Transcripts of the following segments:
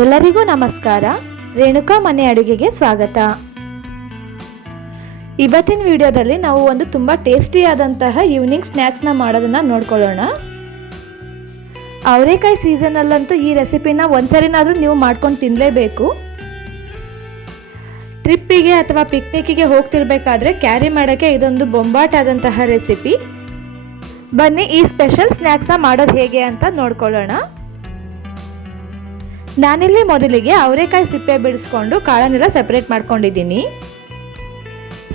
ಎಲ್ಲರಿಗೂ ನಮಸ್ಕಾರ. ರೇಣುಕಾ ಮನೆ ಅಡುಗೆಗೆ ಸ್ವಾಗತ. ಇವತ್ತಿನ ವಿಡಿಯೋದಲ್ಲಿ ನಾವು ಒಂದು ತುಂಬ ಟೇಸ್ಟಿಯಾದಂತಹ ಈವ್ನಿಂಗ್ ಸ್ನ್ಯಾಕ್ಸ್ನ ಮಾಡೋದನ್ನು ನೋಡ್ಕೊಳ್ಳೋಣ. ಅವರೆಕಾಯಿ ಸೀಸನಲ್ಲಂತೂ ಈ ರೆಸಿಪಿನ ಒಂದ್ಸರಿನಾದರೂ ನೀವು ಮಾಡ್ಕೊಂಡು ತಿನ್ನಲೇಬೇಕು. ಟ್ರಿಪ್ಪಿಗೆ ಅಥವಾ ಪಿಕ್ನಿಕ್ಕಿಗೆ ಹೋಗ್ತಿರ್ಬೇಕಾದ್ರೆ ಕ್ಯಾರಿ ಮಾಡೋಕ್ಕೆ ಇದೊಂದು ಬೊಂಬಾಟಾದಂತಹ ರೆಸಿಪಿ. ಬನ್ನಿ ಈ ಸ್ಪೆಷಲ್ ಸ್ನ್ಯಾಕ್ಸ್ನ ಮಾಡೋದು ಹೇಗೆ ಅಂತ ನೋಡ್ಕೊಳ್ಳೋಣ. ನಾನಿಲ್ಲಿ ಮೊದಲಿಗೆ ಅವರೆಕಾಯಿ ಸಿಪ್ಪೆ ಬಿಡಿಸ್ಕೊಂಡು ಕಾಳನ್ನೆಲ್ಲ ಸೆಪ್ರೇಟ್ ಮಾಡ್ಕೊಂಡಿದ್ದೀನಿ.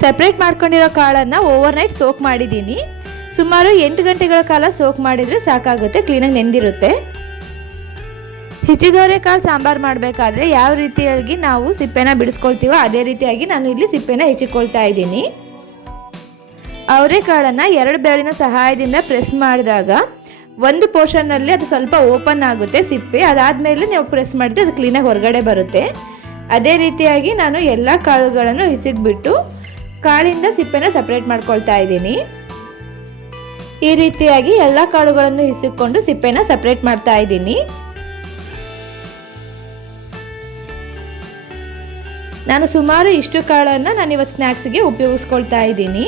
ಸೆಪ್ರೇಟ್ ಮಾಡ್ಕೊಂಡಿರೋ ಕಾಳನ್ನು ಓವರ್ನೈಟ್ ಸೋಕ್ ಮಾಡಿದ್ದೀನಿ. ಸುಮಾರು 8 ಗಂಟೆಗಳ ಕಾಲ ಸೋಕ್ ಮಾಡಿದರೆ ಸಾಕಾಗುತ್ತೆ, ಕ್ಲೀನಾಗಿ ನೆಂದಿರುತ್ತೆ. ಹಿಚಿಗವರೆಕಾಳು ಸಾಂಬಾರು ಮಾಡಬೇಕಾದ್ರೆ ಯಾವ ರೀತಿಯಾಗಿ ನಾವು ಸಿಪ್ಪೆನ ಬಿಡಿಸ್ಕೊಳ್ತೀವೋ ಅದೇ ರೀತಿಯಾಗಿ ನಾನು ಇಲ್ಲಿ ಸಿಪ್ಪೆನ ಹೆಚ್ಚಿಕೊಳ್ತಾ ಇದ್ದೀನಿ. ಅವರೆಕಾಳನ್ನು 2 ಬೆರಳಿನ ಸಹಾಯದಿಂದ ಪ್ರೆಸ್ ಮಾಡಿದಾಗ ಒಂದು ಪೋರ್ಷನ್ನಲ್ಲಿ ಅದು ಸ್ವಲ್ಪ ಓಪನ್ ಆಗುತ್ತೆ ಸಿಪ್ಪೆ. ಅದಾದಮೇಲೆ ನೀವು ಪ್ರೆಸ್ ಮಾಡಿದ್ರೆ ಅದು ಕ್ಲೀನಾಗಿ ಹೊರಗಡೆ ಬರುತ್ತೆ. ಅದೇ ರೀತಿಯಾಗಿ ನಾನು ಎಲ್ಲ ಕಾಳುಗಳನ್ನು ಹಿಸಿದ್ಬಿಟ್ಟು ಕಾಳಿಂದ ಸಿಪ್ಪೆನ ಸಪ್ರೇಟ್ ಮಾಡ್ಕೊಳ್ತಾ ಇದ್ದೀನಿ. ಈ ರೀತಿಯಾಗಿ ಎಲ್ಲ ಕಾಳುಗಳನ್ನು ಹಿಸಿಕೊಂಡು ಸಿಪ್ಪೆನ ಸಪ್ರೇಟ್ ಮಾಡ್ತಾ ಇದ್ದೀನಿ. ನಾನು ಸುಮಾರು ಇಷ್ಟು ಕಾಳನ್ನು ನಾನಿವತ್ತು ಸ್ನ್ಯಾಕ್ಸ್ಗೆ ಉಪಯೋಗಿಸ್ಕೊಳ್ತಾ ಇದ್ದೀನಿ.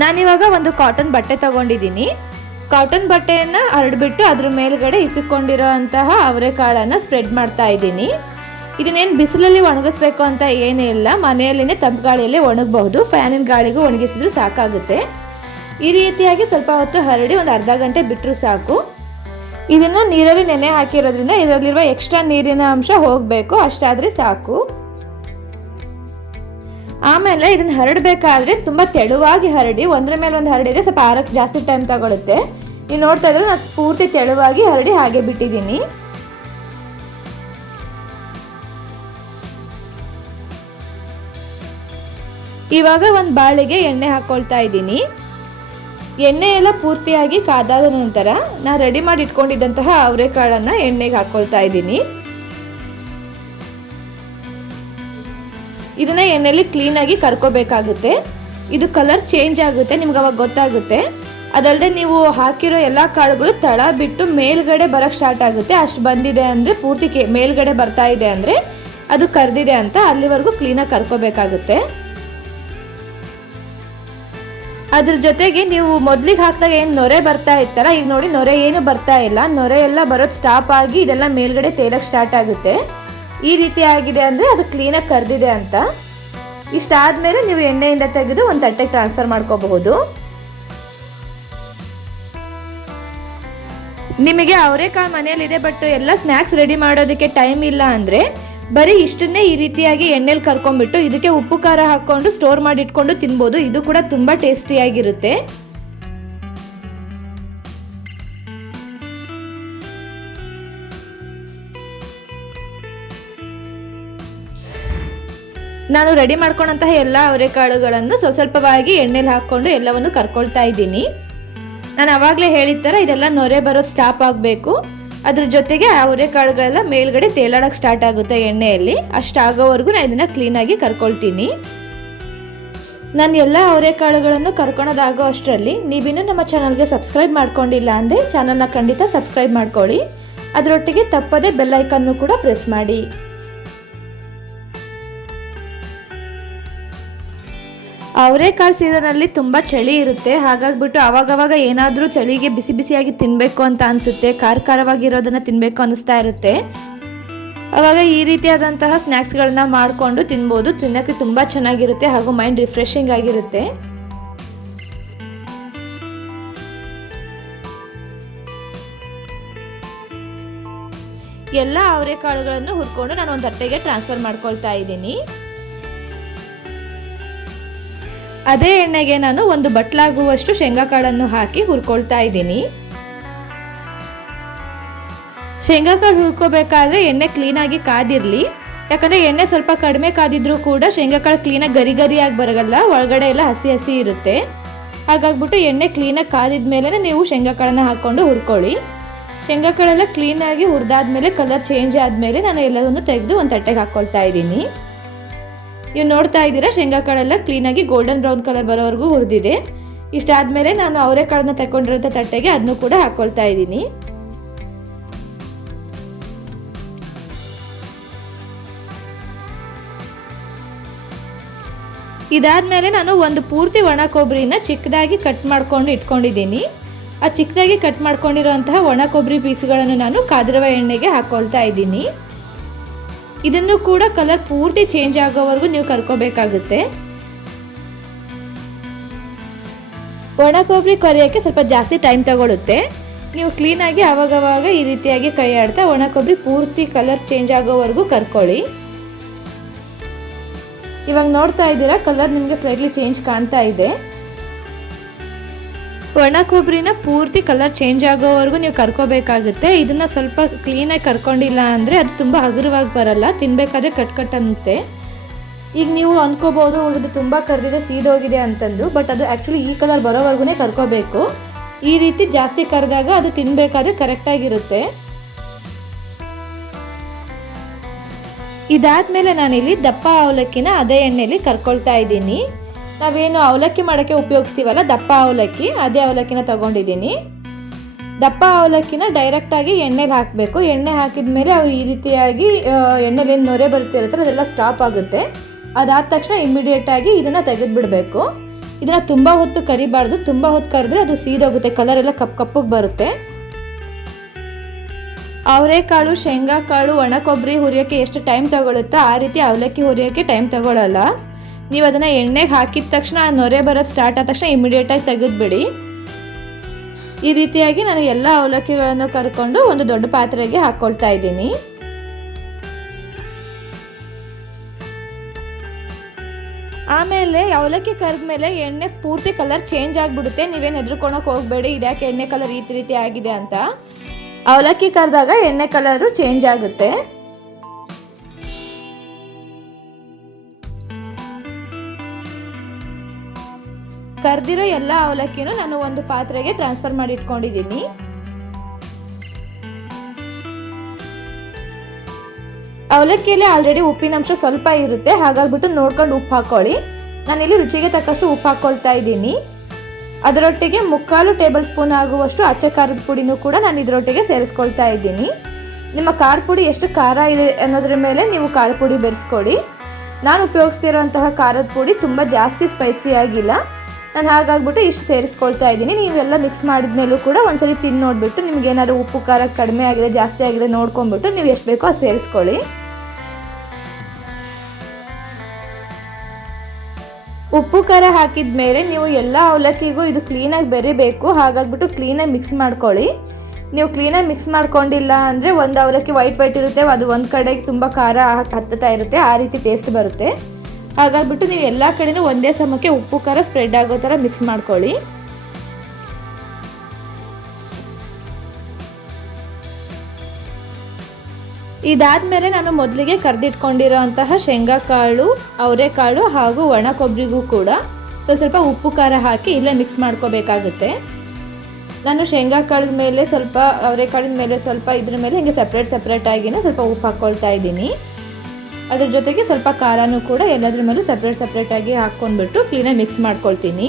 ನಾನಿವಾಗ ಒಂದು ಕಾಟನ್ ಬಟ್ಟೆ ತಗೊಂಡಿದ್ದೀನಿ. ಕಾಟನ್ ಬಟ್ಟೆಯನ್ನು ಹರಡ್ಬಿಟ್ಟು ಅದ್ರ ಮೇಲ್ಗಡೆ ಇಸಿಕೊಂಡಿರೋ ಅಂತಹ ಅವರೆಕಾಳನ್ನು ಸ್ಪ್ರೆಡ್ ಮಾಡ್ತಾ ಇದ್ದೀನಿ. ಇದನ್ನೇನು ಬಿಸಿಲಲ್ಲಿ ಒಣಗಿಸ್ಬೇಕು ಅಂತ ಏನೂ ಇಲ್ಲ, ಮನೆಯಲ್ಲಿನೇ ತಂಪು ಗಾಳಿಯಲ್ಲೇ ಒಣಗಬಹುದು. ಫ್ಯಾನಿನ ಗಾಳಿಗೂ ಒಣಗಿಸಿದ್ರು ಸಾಕಾಗುತ್ತೆ. ಈ ರೀತಿಯಾಗಿ ಸ್ವಲ್ಪ ಹೊತ್ತು ಹರಡಿ ಒಂದು ಅರ್ಧ ಗಂಟೆ ಬಿಟ್ಟರು ಸಾಕು. ಇದನ್ನು ನೀರಲ್ಲಿ ನೆನೆ ಹಾಕಿರೋದ್ರಿಂದ ಇದರಲ್ಲಿರುವ ಎಕ್ಸ್ಟ್ರಾ ನೀರಿನ ಅಂಶ ಹೋಗಬೇಕು, ಅಷ್ಟಾದರೆ ಸಾಕು. ಆಮೇಲೆ ಇದನ್ನು ಹರಡಬೇಕಾದ್ರೆ ತುಂಬ ತೆಳುವಾಗಿ ಹರಡಿ, ಒಂದರ ಮೇಲೆ ಒಂದು ಹರಡಿದ್ರೆ ಸ್ವಲ್ಪ ಆರಕ್ಕೆ ಜಾಸ್ತಿ ಟೈಮ್ ತಗೊಳುತ್ತೆ. ನೀವು ನೋಡ್ತಾ ಇದ್ರೆ ನಾನು ಪೂರ್ತಿ ತೆಳುವಾಗಿ ಹರಡಿ ಹಾಗೆ ಬಿಟ್ಟಿದ್ದೀನಿ. ಇವಾಗ ಒಂದು ಬಾಳಿಗೆ ಎಣ್ಣೆ ಹಾಕ್ಕೊಳ್ತಾ ಇದ್ದೀನಿ. ಎಣ್ಣೆ ಎಲ್ಲ ಪೂರ್ತಿಯಾಗಿ ಕಾದಾದ ನಂತರ ನಾನು ರೆಡಿ ಮಾಡಿ ಇಟ್ಕೊಂಡಿದ್ದಂತಹ ಅವರೆಕಾಳನ್ನು ಎಣ್ಣೆಗೆ ಹಾಕ್ಕೊಳ್ತಾ ಇದ್ದೀನಿ. ಇದನ್ನ ಎಣ್ಣೆಯಲ್ಲಿ ಕ್ಲೀನಾಗಿ ಕರ್ಕೋಬೇಕಾಗುತ್ತೆ. ಇದು ಕಲರ್ ಚೇಂಜ್ ಆಗುತ್ತೆ, ನಿಮ್ಗೆ ಅವಾಗ ಗೊತ್ತಾಗುತ್ತೆ. ಅದಲ್ಲದೆ ನೀವು ಹಾಕಿರೋ ಎಲ್ಲ ಕಾಳುಗಳು ತಳ ಬಿಟ್ಟು ಮೇಲ್ಗಡೆ ಬರೋಕ್ಕೆ ಸ್ಟಾರ್ಟ್ ಆಗುತ್ತೆ. ಅಷ್ಟು ಬಂದಿದೆ ಅಂದರೆ ಪೂರ್ತಿ ಮೇಲ್ಗಡೆ ಬರ್ತಾ ಇದೆ ಅಂದರೆ ಅದು ಕರ್ದಿದೆ ಅಂತ. ಅಲ್ಲಿವರೆಗೂ ಕ್ಲೀನಾಗಿ ಕರ್ಕೋಬೇಕಾಗುತ್ತೆ. ಅದ್ರ ಜೊತೆಗೆ ನೀವು ಮೊದಲಿಗೆ ಹಾಕಿದಾಗ ಏನು ನೊರೆ ಬರ್ತಾ ಇತ್ತಲ್ಲ, ಈಗ ನೋಡಿ ನೊರೆ ಏನು ಬರ್ತಾ ಇಲ್ಲ. ನೊರೆ ಎಲ್ಲ ಬರೋದು ಸ್ಟಾಪ್ ಆಗಿ ಇದೆಲ್ಲ ಮೇಲ್ಗಡೆ ತೇಲಕ್ಕೆ ಸ್ಟಾರ್ಟ್ ಆಗುತ್ತೆ. ಈ ರೀತಿ ಆಗಿದೆ ಅಂದರೆ ಅದು ಕ್ಲೀನಾಗಿ ಕರ್ದಿದೆ ಅಂತ. ಇಷ್ಟಾದಮೇಲೆ ನೀವು ಎಣ್ಣೆಯಿಂದ ತೆಗೆದು ಒಂದು ತಟ್ಟೆಗೆ ಟ್ರಾನ್ಸ್ಫರ್ ಮಾಡ್ಕೋಬಹುದು. ನಿಮಗೆ ಅವರೆಕಾಳು ಮನೆಯಲ್ಲಿದೆ ಬಟ್ ಎಲ್ಲ ಸ್ನ್ಯಾಕ್ಸ್ ರೆಡಿ ಮಾಡೋದಕ್ಕೆ ಟೈಮ್ ಇಲ್ಲ ಅಂದರೆ ಬರೀ ಇಷ್ಟನ್ನೇ ಈ ರೀತಿಯಾಗಿ ಎಣ್ಣೆಲಿ ಕರ್ಕೊಂಡ್ಬಿಟ್ಟು ಇದಕ್ಕೆ ಉಪ್ಪು ಖಾರ ಹಾಕ್ಕೊಂಡು ಸ್ಟೋರ್ ಮಾಡಿ ಇಟ್ಕೊಂಡು ತಿನ್ಬೋದು. ಇದು ಕೂಡ ತುಂಬ ಟೇಸ್ಟಿಯಾಗಿರುತ್ತೆ. ನಾನು ರೆಡಿ ಮಾಡ್ಕೊಂಡಂತಹ ಎಲ್ಲ ಅವರೆಕಾಳುಗಳನ್ನು ಸ್ವಲ್ಪವಾಗಿ ಎಣ್ಣೆಲಿ ಹಾಕ್ಕೊಂಡು ಎಲ್ಲವನ್ನು ಕರ್ಕೊಳ್ತಾ ಇದ್ದೀನಿ. ನಾನು ಆವಾಗಲೇ ಹೇಳಿದ ಥರ ಇದೆಲ್ಲ ನೊರೆ ಬರೋದು ಸ್ಟಾಪ್ ಆಗಬೇಕು. ಅದ್ರ ಜೊತೆಗೆ ಅವರೆಕಾಳುಗಳೆಲ್ಲ ಮೇಲ್ಗಡೆ ತೇಲಾಡಕ್ಕೆ ಸ್ಟಾರ್ಟ್ ಆಗುತ್ತೆ ಎಣ್ಣೆಯಲ್ಲಿ. ಅಷ್ಟಾಗೋವರೆಗೂ ನಾನು ಇದನ್ನು ಕ್ಲೀನಾಗಿ ಕರ್ಕೊಳ್ತೀನಿ. ನಾನು ಎಲ್ಲ ಅವರೆಕಾಳುಗಳನ್ನು ಕರ್ಕೊಳೋದಾಗೋ ಅಷ್ಟರಲ್ಲಿ ನೀವಿನ್ನೂ ನಮ್ಮ ಚಾನಲ್ಗೆ ಸಬ್ಸ್ಕ್ರೈಬ್ ಮಾಡ್ಕೊಂಡಿಲ್ಲ ಅಂದರೆ ಚಾನಲ್ನ ಖಂಡಿತ ಸಬ್ಸ್ಕ್ರೈಬ್ ಮಾಡ್ಕೊಳ್ಳಿ. ಅದರೊಟ್ಟಿಗೆ ತಪ್ಪದೇ ಬೆಲ್ ಐಕನ್ನು ಕೂಡ ಪ್ರೆಸ್ ಮಾಡಿ. ಅವರೆಕಾಳು ಸೀಸನಲ್ಲಿ ತುಂಬ ಚಳಿ ಇರುತ್ತೆ. ಹಾಗಾಗಿಬಿಟ್ಟು ಆವಾಗವಾಗ ಏನಾದರೂ ಚಳಿಗೆ ಬಿಸಿ ಬಿಸಿಯಾಗಿ ತಿನ್ನಬೇಕು ಅಂತ ಅನಿಸುತ್ತೆ, ಖಾರವಾಗಿರೋದನ್ನು ತಿನ್ನಬೇಕು ಅನ್ನಿಸ್ತಾ ಇರುತ್ತೆ. ಆವಾಗ ಈ ರೀತಿಯಾದಂತಹ ಸ್ನ್ಯಾಕ್ಸ್ಗಳನ್ನ ಮಾಡಿಕೊಂಡು ತಿನ್ಬೋದು. ತಿನ್ನೋಕ್ಕೆ ತುಂಬ ಚೆನ್ನಾಗಿರುತ್ತೆ ಹಾಗೂ ಮೈಂಡ್ ರಿಫ್ರೆಶಿಂಗ್ ಆಗಿರುತ್ತೆ. ಎಲ್ಲ ಅವರೆಕಾಳುಗಳನ್ನು ಹುರ್ಕೊಂಡು ನಾನು ಒಂದು ತಟ್ಟೆಗೆ ಟ್ರಾನ್ಸ್ಫರ್ ಮಾಡ್ಕೊಳ್ತಾ ಇದ್ದೀನಿ. ಅದೇ ಎಣ್ಣೆಗೆ ನಾನು ಒಂದು ಬಟ್ಲಾಗುವಷ್ಟು ಶೇಂಗಾಕಾಳನ್ನು ಹಾಕಿ ಹುರ್ಕೊಳ್ತಾ ಇದ್ದೀನಿ. ಶೇಂಗಾಕಾಳು ಹುರ್ಕೋಬೇಕಾದ್ರೆ ಎಣ್ಣೆ ಕ್ಲೀನಾಗಿ ಕಾದಿರಲಿ. ಯಾಕಂದರೆ ಎಣ್ಣೆ ಸ್ವಲ್ಪ ಕಡಿಮೆ ಕಾದಿದ್ರೂ ಕೂಡ ಶೇಂಗಾಕಾಳು ಕ್ಲೀನಾಗಿ ಗರಿ ಗರಿಯಾಗಿ ಬರಗಲ್ಲ, ಒಳಗಡೆ ಎಲ್ಲ ಹಸಿ ಹಸಿ ಇರುತ್ತೆ. ಹಾಗಾಗ್ಬಿಟ್ಟು ಎಣ್ಣೆ ಕ್ಲೀನಾಗಿ ಕಾದಿದ ಮೇಲೆ ನೀವು ಶೇಂಗಾಕಾಳನ್ನು ಹಾಕ್ಕೊಂಡು ಹುರ್ಕೊಳ್ಳಿ. ಶೇಂಗಾಕಾಳೆಲ್ಲ ಕ್ಲೀನಾಗಿ ಹುರಿದಾದ್ಮೇಲೆ ಕಲರ್ ಚೇಂಜ್ ಆದಮೇಲೆ ನಾನು ಎಲ್ಲವನ್ನು ತೆಗೆದು ಒಂದು ತಟ್ಟೆಗೆ ಹಾಕ್ಕೊಳ್ತಾ ಇದ್ದೀನಿ. ನೀವು ನೋಡ್ತಾ ಇದ್ದೀರಾ ಶೇಂಗಾಕಾಳೆಲ್ಲ ಕ್ಲೀನಾಗಿ ಗೋಲ್ಡನ್ ಬ್ರೌನ್ ಕಲರ್ ಬರೋವರೆಗೂ ಹುರಿದಿದೆ. ಇಷ್ಟಾದಮೇಲೆ ನಾನು ಅವರೆಕಾಳನ್ನ ತಗೊಂಡಿರೋಂಥ ತಟ್ಟೆಗೆ ಅದನ್ನು ಕೂಡ ಹಾಕ್ಕೊಳ್ತಾ ಇದ್ದೀನಿ. ಇದಾದಮೇಲೆ ನಾನು ಒಂದು ಪೂರ್ತಿ ಒಣ ಕೊಬ್ಬರಿನ ಚಿಕ್ಕದಾಗಿ ಕಟ್ ಮಾಡ್ಕೊಂಡು ಇಟ್ಕೊಂಡಿದ್ದೀನಿ. ಆ ಚಿಕ್ಕದಾಗಿ ಕಟ್ ಮಾಡ್ಕೊಂಡಿರೋಂತಹ ಒಣ ಕೊಬ್ಬರಿ ಪೀಸ್ಗಳನ್ನು ನಾನು ಕಾದಿರುವ ಎಣ್ಣೆಗೆ ಹಾಕ್ಕೊಳ್ತಾ ಇದ್ದೀನಿ. ಇದನ್ನು ಕೂಡ ಕಲರ್ ಪೂರ್ತಿ ಚೇಂಜ್ ಆಗೋವರೆಗೂ ನೀವು ಕರ್ಕೋಬೇಕಾಗುತ್ತೆ. ಒಣ ಕೊಬ್ಬರಿ ಕರಿಯೋಕ್ಕೆ ಸ್ವಲ್ಪ ಜಾಸ್ತಿ ಟೈಮ್ ತಗೊಳುತ್ತೆ. ನೀವು ಕ್ಲೀನಾಗಿ ಆವಾಗವಾಗ ಈ ರೀತಿಯಾಗಿ ಕೈ ಆಡ್ತಾ ಒಣ ಕೊಬ್ಬರಿ ಪೂರ್ತಿ ಕಲರ್ ಚೇಂಜ್ ಆಗೋವರೆಗೂ ಕರ್ಕೊಳ್ಳಿ. ಇವಾಗ ನೋಡ್ತಾ ಇದ್ದೀರಾ ಕಲರ್ ನಿಮಗೆ ಸ್ಲೈಟ್ಲಿ ಚೇಂಜ್ ಕಾಣ್ತಾ ಇದೆ. ಒಣ ಕೊಬ್ಬರಿನ ಪೂರ್ತಿ ಕಲರ್ ಚೇಂಜ್ ಆಗೋವರೆಗೂ ನೀವು ಕರ್ಕೋಬೇಕಾಗುತ್ತೆ. ಇದನ್ನು ಸ್ವಲ್ಪ ಕ್ಲೀನಾಗಿ ಕರ್ಕೊಂಡಿಲ್ಲ ಅಂದರೆ ಅದು ತುಂಬ ಹಗುರವಾಗಿ ಬರಲ್ಲ, ತಿನ್ನಬೇಕಾದ್ರೆ ಕಟ್ ಅನ್ನುತ್ತೆ. ಈಗ ನೀವು ಅಂದ್ಕೋಬೋದು ಇದು ತುಂಬ ಕರೆದಿದೆ ಸೀದೋಗಿದೆ ಅಂತಂದು, ಬಟ್ ಅದು ಆ್ಯಕ್ಚುಲಿ ಈ ಕಲರ್ ಬರೋವರೆಗೂ ಕರ್ಕೋಬೇಕು. ಈ ರೀತಿ ಜಾಸ್ತಿ ಕರೆದಾಗ ಅದು ತಿನ್ನಬೇಕಾದ್ರೆ ಕರೆಕ್ಟಾಗಿರುತ್ತೆ. ಇದಾದಮೇಲೆ ನಾನಿಲ್ಲಿ ದಪ್ಪ ಅವಲಕ್ಕಿನ ಅದೇ ಎಣ್ಣೆಯಲ್ಲಿ ಕರ್ಕೊಳ್ತಾ ಇದ್ದೀನಿ. ನಾವೇನು ಅವಲಕ್ಕಿ ಮಾಡೋಕ್ಕೆ ಉಪಯೋಗಿಸ್ತೀವಲ್ಲ ದಪ್ಪ ಅವಲಕ್ಕಿ, ಅದೇ ಅವಲಕ್ಕಿನ ತೊಗೊಂಡಿದ್ದೀನಿ. ದಪ್ಪ ಅವಲಕ್ಕಿನ ಡೈರೆಕ್ಟಾಗಿ ಎಣ್ಣೆಲಿ ಹಾಕಬೇಕು. ಎಣ್ಣೆ ಹಾಕಿದ ಮೇಲೆ ಅವ್ರು ಈ ರೀತಿಯಾಗಿ ಎಣ್ಣೆಲಿ ಏನು ನೊರೆ ಬರ್ತಿರುತ್ತಲ್ಲ ಅದೆಲ್ಲ ಸ್ಟಾಪ್ ಆಗುತ್ತೆ. ಅದಾದ ತಕ್ಷಣ ಇಮಿಡಿಯೇಟಾಗಿ ಇದನ್ನು ತೆಗೆದುಬಿಡಬೇಕು. ಇದನ್ನು ತುಂಬ ಹೊತ್ತು ಕರಿಬಾರ್ದು, ತುಂಬ ಹೊತ್ತು ಕರೆದ್ರೆ ಅದು ಸೀದೋಗುತ್ತೆ, ಕಲರ್ ಎಲ್ಲ ಕಪ್ಪಗೆ ಬರುತ್ತೆ. ಅವರೆಕಾಳು, ಶೇಂಗಾ ಕಾಳು, ಒಣ ಕೊಬ್ಬರಿ ಹುರಿಯೋಕ್ಕೆ ಎಷ್ಟು ಟೈಮ್ ತಗೊಳುತ್ತೋ ಆ ರೀತಿ ಅವಲಕ್ಕಿ ಹುರಿಯೋಕ್ಕೆ ಟೈಮ್ ತಗೊಳ್ಳಲ್ಲ. ನೀವು ಅದನ್ನು ಎಣ್ಣೆಗೆ ಹಾಕಿದ ತಕ್ಷಣ ಆ ನೊರೆ ಬರೋದು ಸ್ಟಾರ್ಟ್ ಆದ ತಕ್ಷಣ ಇಮಿಡಿಯೇಟಾಗಿ ತೆಗೆದುಬಿಡಿ. ಈ ರೀತಿಯಾಗಿ ನಾನು ಎಲ್ಲ ಅವಲಕ್ಕಿಗಳನ್ನು ಕರ್ಕೊಂಡು ಒಂದು ದೊಡ್ಡ ಪಾತ್ರೆಗೆ ಹಾಕ್ಕೊಳ್ತಾ ಇದ್ದೀನಿ. ಆಮೇಲೆ ಅವಲಕ್ಕಿ ಕರೆದ ಮೇಲೆ ಎಣ್ಣೆ ಪೂರ್ತಿ ಕಲರ್ ಚೇಂಜ್ ಆಗಿಬಿಡುತ್ತೆ. ನೀವೇನು ಹೆದರ್ಕೊಳಕ್ಕೆ ಹೋಗಬೇಡಿ ಇದ್ಯಾಕೆ ಎಣ್ಣೆ ಕಲರ್ ಈ ರೀತಿ ಆಗಿದೆ ಅಂತ. ಅವಲಕ್ಕಿ ಕರೆದಾಗ ಎಣ್ಣೆ ಕಲರು ಚೇಂಜ್ ಆಗುತ್ತೆ. ಕರೆದಿರೋ ಎಲ್ಲ ಅವಲಕ್ಕಿನೂ ನಾನು ಒಂದು ಪಾತ್ರೆಗೆ ಟ್ರಾನ್ಸ್ಫರ್ ಮಾಡಿ ಇಟ್ಕೊಂಡಿದ್ದೀನಿ. ಅವಲಕ್ಕಿಯಲ್ಲಿ ಆಲ್ರೆಡಿ ಉಪ್ಪಿನಂಶ ಸ್ವಲ್ಪ ಇರುತ್ತೆ, ಹಾಗಾಗ್ಬಿಟ್ಟು ನೋಡ್ಕೊಂಡು ಉಪ್ಪು ಹಾಕ್ಕೊಳ್ಳಿ. ನಾನಿಲ್ಲಿ ರುಚಿಗೆ ತಕ್ಕಷ್ಟು ಉಪ್ಪು ಹಾಕ್ಕೊಳ್ತಾ ಇದ್ದೀನಿ. ಅದರೊಟ್ಟಿಗೆ 3/4 ಟೇಬಲ್ ಸ್ಪೂನ್ ಆಗುವಷ್ಟು ಅಚ್ಚ ಖಾರದ ಪುಡಿನೂ ಕೂಡ ನಾನು ಇದರೊಟ್ಟಿಗೆ ಸೇರಿಸ್ಕೊಳ್ತಾ ಇದ್ದೀನಿ. ನಿಮ್ಮ ಖಾರ ಪುಡಿ ಎಷ್ಟು ಖಾರ ಇದೆ ಅನ್ನೋದ್ರ ಮೇಲೆ ನೀವು ಖಾರ ಪುಡಿ ಬೆರೆಸ್ಕೊಡಿ. ನಾನು ಉಪಯೋಗಿಸ್ತಿರೋಂತಹ ಖಾರದ ಪುಡಿ ತುಂಬ ಜಾಸ್ತಿ ಸ್ಪೈಸಿ ಆಗಿಲ್ಲ, ನಾನು ಹಾಗಾಗ್ಬಿಟ್ಟು ಇಷ್ಟು ಸೇರಿಸ್ಕೊಳ್ತಾ ಇದ್ದೀನಿ. ನೀವೆಲ್ಲ ಮಿಕ್ಸ್ ಮಾಡಿದ್ಮೇಲೂ ಕೂಡ ಒಂದ್ಸರಿ ತಿಂದು ನೋಡಿಬಿಟ್ಟು ನಿಮ್ಗೆ ಏನಾದ್ರು ಉಪ್ಪು ಖಾರ ಕಡಿಮೆ ಆಗಿದೆ ಜಾಸ್ತಿ ಆಗಿದೆ ನೋಡ್ಕೊಂಡ್ಬಿಟ್ಟು ನೀವು ಎಷ್ಟು ಬೇಕೋ ಅದು ಸೇರಿಸ್ಕೊಳ್ಳಿ. ಉಪ್ಪು ಖಾರ ಹಾಕಿದ ಮೇಲೆ ನೀವು ಎಲ್ಲ ಅವಲಕ್ಕಿಗೂ ಇದು ಕ್ಲೀನಾಗಿ ಬೆರಿಬೇಕು, ಹಾಗಾಗ್ಬಿಟ್ಟು ಕ್ಲೀನಾಗಿ ಮಿಕ್ಸ್ ಮಾಡ್ಕೊಳ್ಳಿ. ನೀವು ಕ್ಲೀನಾಗಿ ಮಿಕ್ಸ್ ಮಾಡ್ಕೊಂಡಿಲ್ಲ ಅಂದರೆ ಒಂದು ಅವಲಕ್ಕಿ ವೈಟ್ ಇರುತ್ತೆ, ಅದು ಒಂದು ಕಡೆಗೆ ತುಂಬ ಖಾರ ಹತ್ತುತ್ತಾ ಇರುತ್ತೆ, ಆ ರೀತಿ ಟೇಸ್ಟ್ ಬರುತ್ತೆ. ಹಾಗಾಗ್ಬಿಟ್ಟು ನೀವು ಎಲ್ಲ ಕಡೆನೂ ಒಂದೇ ಸಮಕ್ಕೆ ಉಪ್ಪು ಖಾರ ಸ್ಪ್ರೆಡ್ ಆಗೋ ಥರ ಮಿಕ್ಸ್ ಮಾಡ್ಕೊಳ್ಳಿ. ಇದಾದಮೇಲೆ ನಾನು ಮೊದಲಿಗೆ ಕರೆದಿಟ್ಕೊಂಡಿರೋ ಅಂತಹ ಶೇಂಗಾ ಕಾಳು, ಅವರೆಕಾಳು ಹಾಗೂ ಒಣ ಕೊಬ್ಬರಿಗೂ ಕೂಡ ಸ್ವಲ್ಪ ಉಪ್ಪು ಖಾರ ಹಾಕಿ ಇಲ್ಲೇ ಮಿಕ್ಸ್ ಮಾಡ್ಕೋಬೇಕಾಗುತ್ತೆ. ನಾನು ಶೇಂಗಾ ಕಾಳಿನ ಮೇಲೆ ಸ್ವಲ್ಪ, ಅವರೆಕಾಳಿನ ಮೇಲೆ ಸ್ವಲ್ಪ, ಇದ್ರ ಮೇಲೆ ಹೀಗೆ ಸಪ್ರೇಟಾಗಿಯೇ ಸ್ವಲ್ಪ ಉಪ್ಪು ಹಾಕ್ಕೊಳ್ತಾ ಇದ್ದೀನಿ. ಅದ್ರ ಜೊತೆಗೆ ಸ್ವಲ್ಪ ಖಾರನೂ ಕೂಡ ಎಲ್ಲದ್ರ ಮೇಲೂ ಸಪ್ರೇಟಾಗಿ ಹಾಕ್ಕೊಂಡ್ಬಿಟ್ಟು ಕ್ಲೀನಾಗಿ ಮಿಕ್ಸ್ ಮಾಡ್ಕೊಳ್ತೀನಿ.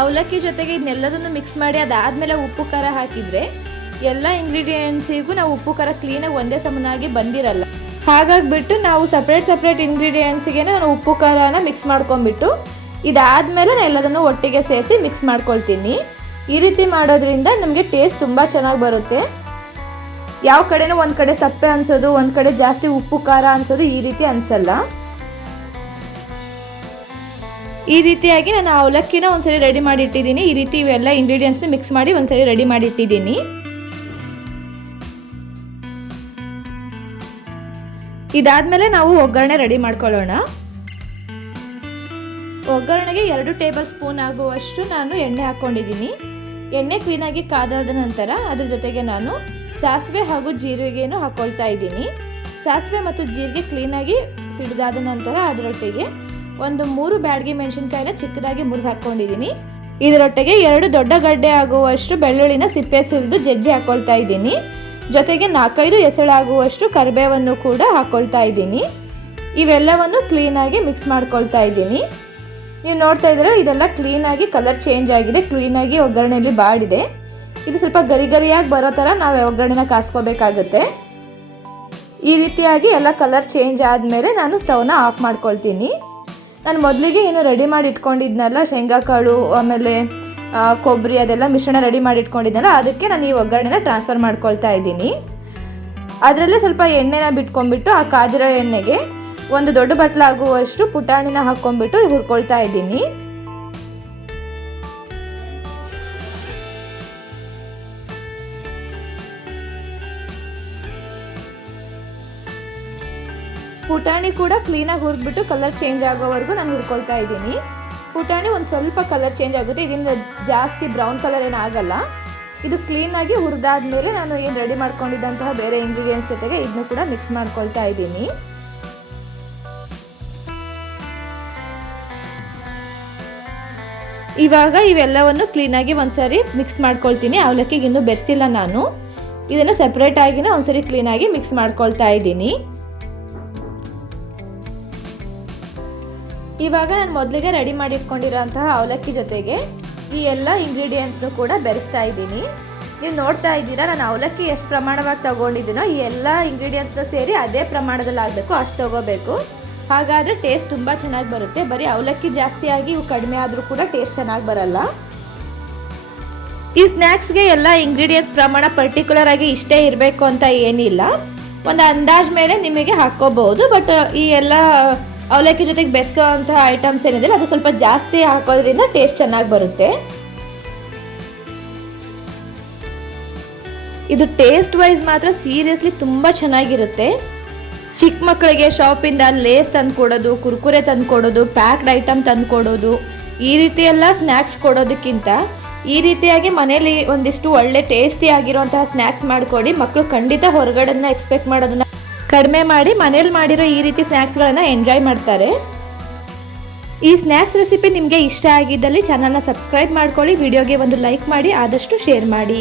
ಅವಲಕ್ಕಿ ಜೊತೆಗೆ ಇದನ್ನೆಲ್ಲದನ್ನು ಮಿಕ್ಸ್ ಮಾಡಿ ಅದಾದಮೇಲೆ ಉಪ್ಪು ಖಾರ ಹಾಕಿದರೆ ಎಲ್ಲ ಇಂಗ್ರೀಡಿಯೆಂಟ್ಸಿಗೂ ನಾವು ಉಪ್ಪು ಖಾರ ಕ್ಲೀನಾಗಿ ಒಂದೇ ಸಮನಾಗಿ ಬಂದಿರಲ್ಲ. ಹಾಗಾಗಿಬಿಟ್ಟು ನಾವು ಸಪ್ರೇಟ್ ಇಂಗ್ರೀಡಿಯೆಂಟ್ಸಿಗೆ ನಾನು ಉಪ್ಪು ಖಾರನ ಮಿಕ್ಸ್ ಮಾಡ್ಕೊಂಡ್ಬಿಟ್ಟು ಇದಾದಮೇಲೆ ನಾನು ಎಲ್ಲದನ್ನು ಒಟ್ಟಿಗೆ ಸೇರಿಸಿ ಮಿಕ್ಸ್ ಮಾಡ್ಕೊಳ್ತೀನಿ. ಈ ರೀತಿ ಮಾಡೋದ್ರಿಂದ ನಮಗೆ ಟೇಸ್ಟ್ ತುಂಬ ಚೆನ್ನಾಗಿ ಬರುತ್ತೆ. ಯಾವ ಕಡೆನೂ ಒಂದು ಕಡೆ ಸಪ್ಪೆ ಅನಿಸೋದು, ಒಂದು ಕಡೆ ಜಾಸ್ತಿ ಉಪ್ಪು ಖಾರ ಅನಿಸೋದು ಈ ರೀತಿ ಅನಿಸಲ್ಲ. ಈ ರೀತಿಯಾಗಿ ನಾನು ಅವಲಕ್ಕಿನ ಒಂದ್ಸರಿ ರೆಡಿ ಮಾಡಿ ಇಟ್ಟಿದ್ದೀನಿ. ಈ ರೀತಿ ಇವೆಲ್ಲ ಇಂಗ್ರೀಡಿಯೆಂಟ್ಸ್ನ ಮಿಕ್ಸ್ ಮಾಡಿ ಒಂದ್ಸರಿ ರೆಡಿ ಮಾಡಿ ಇಟ್ಟಿದ್ದೀನಿ. ಇದಾದಮೇಲೆ ನಾವು ಒಗ್ಗರಣೆ ರೆಡಿ ಮಾಡ್ಕೊಳ್ಳೋಣ. ಒಗ್ಗರಣೆಗೆ 2 ಟೇಬಲ್ ಸ್ಪೂನ್ ಆಗುವಷ್ಟು ನಾನು ಎಣ್ಣೆ ಹಾಕ್ಕೊಂಡಿದ್ದೀನಿ. ಎಣ್ಣೆ ಕ್ಲೀನಾಗಿ ಕಾದಾದ ನಂತರ ಅದ್ರ ಜೊತೆಗೆ ನಾನು ಸಾಸಿವೆ ಹಾಗೂ ಜೀರಿಗೆನೂ ಹಾಕ್ಕೊಳ್ತಾ ಇದ್ದೀನಿ. ಸಾಸಿವೆ ಮತ್ತು ಜೀರಿಗೆ ಕ್ಲೀನಾಗಿ ಸಿಡಿದಾದ ನಂತರ ಅದರೊಟ್ಟಿಗೆ ಒಂದು 3 ಬ್ಯಾಡಗಿ ಮೆಣಸಿನ್ಕಾಯಿನ ಚಿಕ್ಕದಾಗಿ ಮುರಿದು ಹಾಕ್ಕೊಂಡಿದ್ದೀನಿ. ಇದರೊಟ್ಟಿಗೆ 2 ದೊಡ್ಡ ಗಡ್ಡೆ ಆಗುವಷ್ಟು ಬೆಳ್ಳುಳ್ಳಿನ ಸಿಪ್ಪೆ ಸುಲಿದು ಜಜ್ಜಿ ಹಾಕ್ಕೊಳ್ತಾ ಇದ್ದೀನಿ. ಜೊತೆಗೆ 4-5 ಎಸಳಾಗುವಷ್ಟು ಕರಿಬೇವನ್ನು ಕೂಡ ಹಾಕ್ಕೊಳ್ತಾ ಇದ್ದೀನಿ. ಇವೆಲ್ಲವನ್ನು ಕ್ಲೀನಾಗಿ ಮಿಕ್ಸ್ ಮಾಡ್ಕೊಳ್ತಾ ಇದ್ದೀನಿ. ನೀವು ನೋಡ್ತಾ ಇದ್ದೀರಾ ಇದೆಲ್ಲ ಕ್ಲೀನಾಗಿ ಕಲರ್ ಚೇಂಜ್ ಆಗಿದೆ, ಕ್ಲೀನಾಗಿ ಒಗ್ಗರಣೆಯಲ್ಲಿ ಬಾಡಿದೆ. ಇದು ಸ್ವಲ್ಪ ಗರಿಯಾಗಿ ಬರೋ ಥರ ನಾವು ಒಗ್ಗರಣೆನ ಕಾಸ್ಕೋಬೇಕಾಗುತ್ತೆ. ಈ ರೀತಿಯಾಗಿ ಎಲ್ಲ ಕಲರ್ ಚೇಂಜ್ ಆದಮೇಲೆ ನಾನು ಸ್ಟವ್ನ ಆಫ್ ಮಾಡ್ಕೊಳ್ತೀನಿ. ನಾನು ಮೊದಲಿಗೆ ಏನು ರೆಡಿ ಮಾಡಿ ಇಟ್ಕೊಂಡಿದ್ನಲ್ಲ, ಶೇಂಗಾ ಕಾಳು ಆಮೇಲೆ ಕೊಬ್ಬರಿ ಅದೆಲ್ಲ ಮಿಶ್ರಣ ರೆಡಿ ಮಾಡಿ ಇಟ್ಕೊಂಡಿದ್ನಲ್ಲ, ಅದಕ್ಕೆ ನಾನು ಈ ಒಗ್ಗರಣೆನ ಟ್ರಾನ್ಸ್ಫರ್ ಮಾಡ್ಕೊಳ್ತಾ ಇದ್ದೀನಿ. ಅದರಲ್ಲೇ ಸ್ವಲ್ಪ ಎಣ್ಣೆನ ಬಿಟ್ಕೊಂಡ್ಬಿಟ್ಟು ಆ ಕಾದಿರೋ ಎಣ್ಣೆಗೆ ಒಂದು ದೊಡ್ಡ ಬಟ್ಲಾಗುವಷ್ಟು ಪುಟಾಣಿನ ಹಾಕ್ಕೊಂಡ್ಬಿಟ್ಟು ಹುರ್ಕೊಳ್ತಾ ಇದ್ದೀನಿ. ಪುಟಾಣಿ ಕೂಡ ಕ್ಲೀನಾಗಿ ಹುರಿದ್ಬಿಟ್ಟು ಕಲರ್ ಚೇಂಜ್ ಆಗೋವರೆಗೂ ನಾನು ಹುರ್ಕೊಳ್ತಾ ಇದ್ದೀನಿ. ಪುಟಾಣಿ ಒಂದು ಸ್ವಲ್ಪ ಕಲರ್ ಚೇಂಜ್ ಆಗುತ್ತೆ, ಇದರಿಂದ ಜಾಸ್ತಿ ಬ್ರೌನ್ ಕಲರ್ ಏನಾಗಲ್ಲ. ಇದು ಕ್ಲೀನಾಗಿ ಹುರಿದಾದ್ಮೇಲೆ ನಾನು ಏನು ರೆಡಿ ಮಾಡ್ಕೊಂಡಿದ್ದಂತಹ ಬೇರೆ ಇಂಗ್ರೀಡಿಯೆಂಟ್ಸ್ ಜೊತೆಗೆ ಇದನ್ನು ಕೂಡ ಮಿಕ್ಸ್ ಮಾಡ್ಕೊಳ್ತಾ ಇದ್ದೀನಿ. ಇವಾಗ ಇವೆಲ್ಲವನ್ನು ಕ್ಲೀನಾಗಿ ಒಂದ್ಸರಿ ಮಿಕ್ಸ್ ಮಾಡ್ಕೊಳ್ತೀನಿ. ಅವಲಕ್ಕಿಗೆ ಇನ್ನೂ ಬೆರೆಸಿಲ್ಲ ನಾನು, ಇದನ್ನು ಸೆಪ್ರೇಟಾಗಿನೇ ಒಂದ್ಸರಿ ಕ್ಲೀನಾಗಿ ಮಿಕ್ಸ್ ಮಾಡ್ಕೊಳ್ತಾ ಇದ್ದೀನಿ. ಇವಾಗ ನಾನು ಮೊದಲಿಗೆ ರೆಡಿ ಮಾಡಿ ಇಟ್ಕೊಂಡಿರೋಂತಹ ಅವಲಕ್ಕಿ ಜೊತೆಗೆ ಈ ಎಲ್ಲ ಇಂಗ್ರೀಡಿಯೆಂಟ್ಸ್ನು ಕೂಡ ಬೆರೆಸ್ತಾ ಇದ್ದೀನಿ. ನೀವು ನೋಡ್ತಾ ಇದ್ದೀರಾ, ನಾನು ಅವಲಕ್ಕಿ ಎಷ್ಟು ಪ್ರಮಾಣವಾಗಿ ತೊಗೊಂಡಿದ್ದೀನೋ ಈ ಎಲ್ಲ ಇಂಗ್ರೀಡಿಯೆಂಟ್ಸ್ನು ಸೇರಿ ಅದೇ ಪ್ರಮಾಣದಲ್ಲಿ ಆಗಬೇಕು, ಅಷ್ಟು ತೊಗೋಬೇಕು. ಹಾಗಾದರೆ ಟೇಸ್ಟ್ ತುಂಬ ಚೆನ್ನಾಗಿ ಬರುತ್ತೆ. ಬರೀ ಅವಲಕ್ಕಿ ಜಾಸ್ತಿ ಆಗಿ ಇವು ಕಡಿಮೆ ಆದರೂ ಕೂಡ ಟೇಸ್ಟ್ ಚೆನ್ನಾಗಿ ಬರಲ್ಲ. ಈ ಸ್ನ್ಯಾಕ್ಸ್ಗೆ ಎಲ್ಲ ಇಂಗ್ರೀಡಿಯೆಂಟ್ಸ್ ಪ್ರಮಾಣ ಪರ್ಟಿಕ್ಯುಲರ್ ಆಗಿ ಇಷ್ಟೇ ಇರಬೇಕು ಅಂತ ಏನಿಲ್ಲ, ಒಂದು ಅಂದಾಜು ಮೇಲೆ ನಿಮಗೆ ಹಾಕ್ಕೋಬಹುದು. ಬಟ್ ಈ ಎಲ್ಲ ಅವಲಕ್ಕಿ ಜೊತೆಗೆ ಬೆರೆಸೋ ಅಂತಹ ಐಟಮ್ಸ್ ಏನಿದೆ ಅದು ಸ್ವಲ್ಪ ಜಾಸ್ತಿ ಹಾಕೋದ್ರಿಂದ ಟೇಸ್ಟ್ ಚೆನ್ನಾಗಿ ಬರುತ್ತೆ. ಇದು ಟೇಸ್ಟ್ ವೈಸ್ ಮಾತ್ರ ಸೀರಿಯಸ್ಲಿ ತುಂಬ ಚೆನ್ನಾಗಿರುತ್ತೆ. ಚಿಕ್ಕ ಮಕ್ಕಳಿಗೆ ಶಾಪಿಂದ ಲೇಸ್ ತಂದು ಕೊಡೋದು, ಕುರ್ಕುರೆ ತಂದು ಕೊಡೋದು, ಪ್ಯಾಕ್ಡ್ ಐಟಮ್ ತಂದು ಕೊಡೋದು, ಈ ರೀತಿ ಎಲ್ಲ ಸ್ನ್ಯಾಕ್ಸ್ ಕೊಡೋದಕ್ಕಿಂತ ಈ ರೀತಿಯಾಗಿ ಮನೇಲಿ ಒಂದಿಷ್ಟು ಒಳ್ಳೆ ಟೇಸ್ಟಿ ಆಗಿರುವಂತಹ ಸ್ನ್ಯಾಕ್ಸ್ ಮಾಡಿಕೊಡಿ. ಮಕ್ಕಳು ಖಂಡಿತ ಹೊರಗಡೆನ ಎಕ್ಸ್ಪೆಕ್ಟ್ ಮಾಡೋದನ್ನ ಕಡಿಮೆ ಮಾಡಿ ಮನೇಲಿ ಮಾಡಿರೋ ಈ ರೀತಿ ಸ್ನ್ಯಾಕ್ಸ್ಗಳನ್ನು ಎಂಜಾಯ್ ಮಾಡ್ತಾರೆ. ಈ ಸ್ನ್ಯಾಕ್ಸ್ ರೆಸಿಪಿ ನಿಮಗೆ ಇಷ್ಟ ಆಗಿದ್ದಲ್ಲಿ ಚಾನಲ್ನ ಸಬ್ಸ್ಕ್ರೈಬ್ ಮಾಡ್ಕೊಳ್ಳಿ, ವಿಡಿಯೋಗೆ ಒಂದು ಲೈಕ್ ಮಾಡಿ, ಆದಷ್ಟು ಶೇರ್ ಮಾಡಿ.